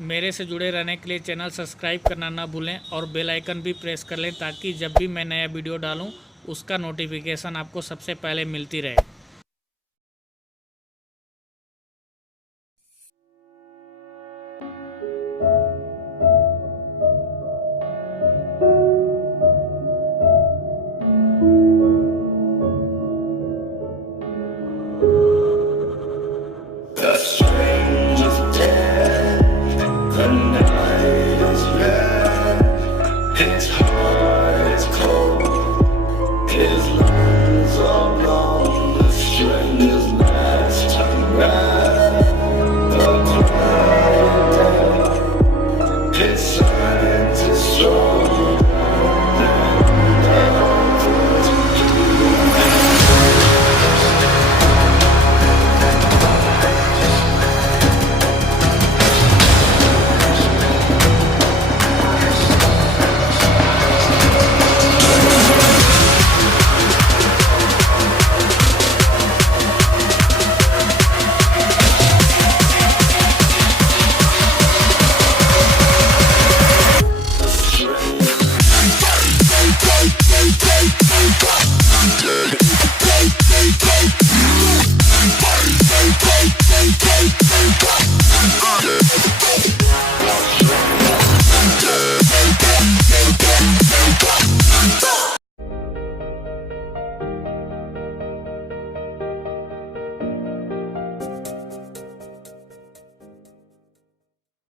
मेरे से जुड़े रहने के लिए चैनल सब्सक्राइब करना ना भूलें और बेल आइकन भी प्रेस कर लें ताकि जब भी मैं नया वीडियो डालूं उसका नोटिफिकेशन आपको सबसे पहले मिलती रहे।